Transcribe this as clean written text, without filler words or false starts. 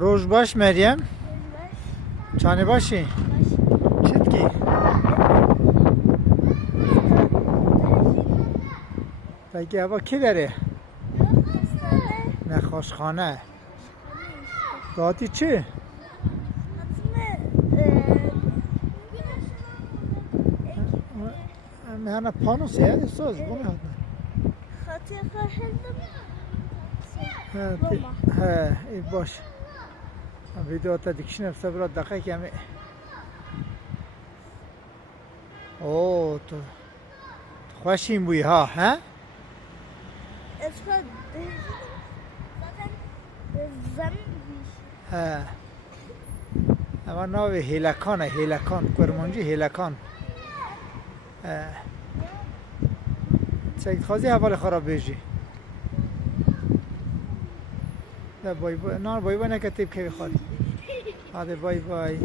روز باش مریم چانی باشی چت کی بگی هوا کی داره نخاشخانه دادی چی من پانوس یه سوز بونه ها ای باش ویدیو تا دیکشن افسا برات دقیق کمی اوه تو خوشیم بوی ها ها ها اما ناوی هیلکانه هیلکان کرمانجی هیلکان چه خوازی حوال خراب بیجی نه بای بای نه بای بای نکتیب که بخواد آده بای بای